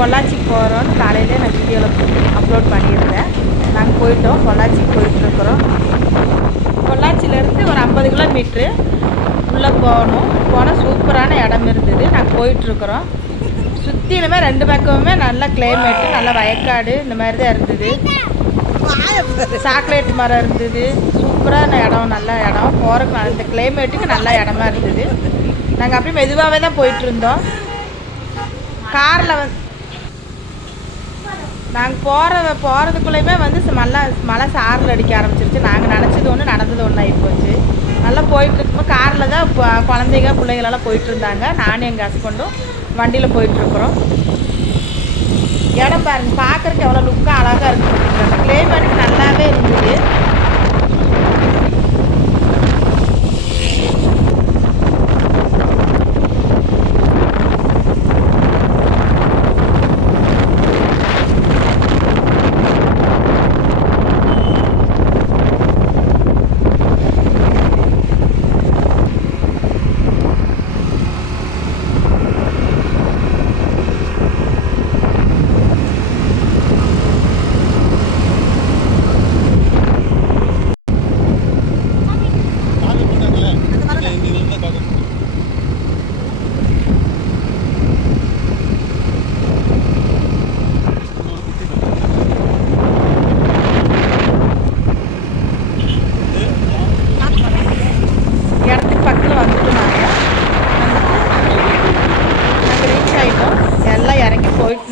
பொள்ளாச்சிக்கு போகிறோன்னு காலையிலே நான் வீடியோவில் அப்லோட் பண்ணியிருந்தேன். நாங்கள் போயிட்டோம், பொள்ளாச்சிக்கு போயிட்டுருக்குறோம். பொள்ளாச்சியிலேருந்து ஒரு 50 கிலோமீட்ரு உள்ளே போனால் சூப்பரான இடம் இருந்தது. நாங்கள் போயிட்டுருக்குறோம். சுற்றிலுமே 2 பக்கமுமே நல்ல கிளைமேட்டு, நல்ல வயக்காடு இந்த மாதிரி தான் இருந்தது. சாக்லேட் மரம் இருந்தது. சூப்பரான இடம், நல்ல இடம். போகிறதுக்கு இந்த கிளைமேட்டுக்கு நல்ல இடமா இருந்தது. நாங்கள் அப்படியே மெதுவாகவே தான் போயிட்டுருந்தோம். காரில் நாங்கள் போகிறதுக்குள்ளேயுமே மழை சாரல் அடிக்க ஆரம்பிச்சிருச்சு. நாங்கள் நினச்சது ஒன்று, நடந்தது ஒன்று ஆகிப்போச்சு. நல்லா போயிட்டுருக்கும்போது காரில் தான் குழந்தைங்க பிள்ளைங்களெல்லாம் போயிட்டுருந்தாங்க. நானும் எங்கள் ஹஸ்பண்டும் வண்டியில் போயிட்டுருக்குறோம். இடம் பாருங்க, பார்க்குறதுக்கு எவ்வளோ லுக்காக அழகாக இருக்குது. கிளைமேட்டுக்கு நல்லாவே இருந்தது.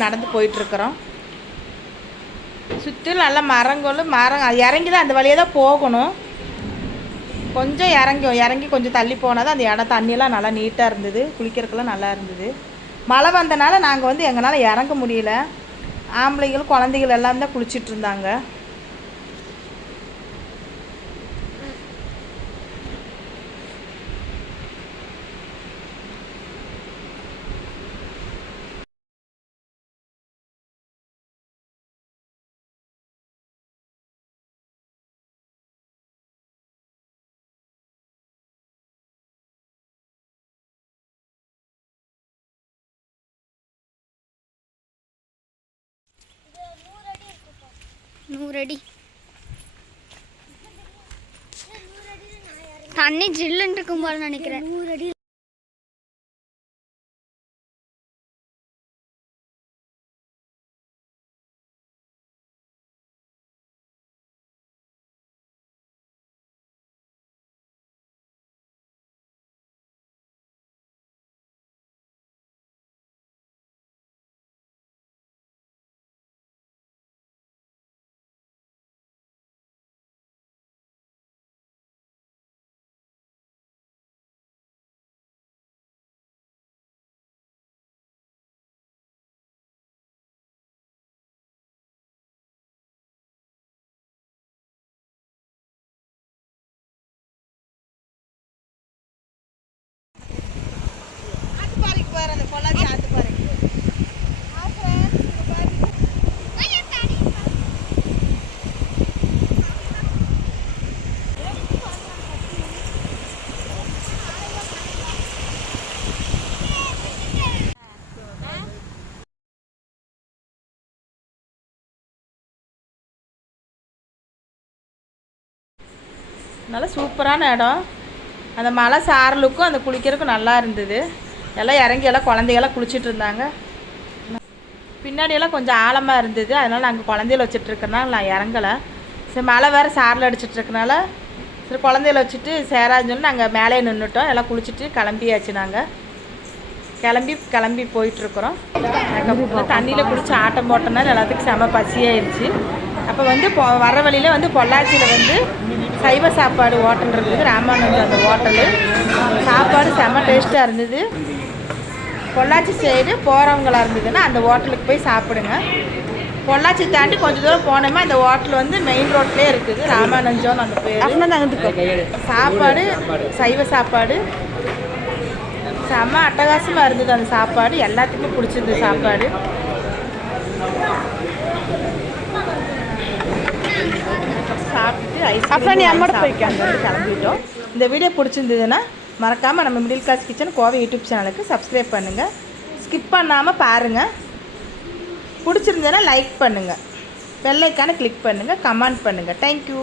நடந்து போயிட்டுருக்குறோம். சுற்றிலும் நல்ல மரம் இறங்கி தான் அந்த வழியாக தான் போகணும். கொஞ்சம் இறங்கி கொஞ்சம் தள்ளி போனால் தான் அந்த இடம் தண்ணியெல்லாம் நல்லா நீட்டாக இருந்தது. குளிக்கிறதுக்கெல்லாம் நல்லா இருந்தது. மழை வந்தனால நாங்கள் எங்களால் இறங்க முடியல. ஆம்பளைங்களும் குழந்தைகள் எல்லாம் தான் குளிச்சிட்டு இருந்தாங்க. நூறடி தண்ணி ஜில்லுன்னு இருக்கும் போல நினைக்கிறேன். 100 அடி அந்த பொள்ளாச்சி ஆத்துப்பாறை நல்லா சூப்பரான இடம். அந்த மலை சாரலுக்கும் அந்த குளிக்கிறதுக்கும் நல்லா இருந்தது. எல்லாம் இறங்கி எல்லாம் குழந்தைகள்லாம் குளிச்சுட்டு இருந்தாங்க. பின்னாடியெல்லாம் கொஞ்சம் ஆழமாக இருந்தது. அதனால் நாங்கள் குழந்தையில வச்சுட்ருக்கனால நான் இறங்கலை. சரி, மழை வேறு சாரல் அடிச்சிட்ருக்கனால சரி குழந்தையில வச்சுட்டு சேராதுன்னு சொல்லி நாங்கள் மேலே நின்றுட்டோம். எல்லாம் குளிச்சுட்டு கிளம்பியாச்சு. நாங்கள் கிளம்பி போயிட்டுருக்குறோம். அதுக்கப்புறம் தண்ணியில் குளித்து ஆட்டம் போட்டனால எல்லாத்துக்கும் செம பசியாயிருச்சு. அப்போ வர வழியில் பொள்ளாச்சியில் சைவ சாப்பாடு ஹோட்டல் இருக்குது, ராமானந்தம் அந்த ஹோட்டலு. சாப்பாடு செம்ம டேஸ்ட்டாக இருந்தது. பொள்ளாச்சி சைடு போகிறவங்களா இருந்ததுன்னா அந்த ஹோட்டலுக்கு போய் சாப்பிடுங்க. பொள்ளாச்சி தாண்டி கொஞ்சம் தூரம் போனோமே அந்த ஹோட்டல் மெயின் ரோட்லேயே இருக்குது, ராமானந்தம் அந்த பேர். சாப்பாடு சைவ சாப்பாடு செம்ம அட்டகாசமாக இருந்தது. அந்த சாப்பாடு எல்லாத்துக்குமே பிடிச்சிருந்தது. சாப்பாடு சாப்பிட்டுட்டு கிளம்பிட்டோம். இந்த வீடியோ பிடிச்சிருந்ததுன்னா மறக்காமல் நம்ம middle class kitchen Kovai YouTube சேனலுக்கு சப்ஸ்கிரைப் பண்ணுங்கள். ஸ்கிப் பண்ணாமல் பாருங்கள். பிடிச்சிருந்தேன்னா லைக் பண்ணுங்கள், பெல் ஐக்கானை கிளிக் பண்ணுங்கள், கமெண்ட் பண்ணுங்கள். தேங்க்யூ.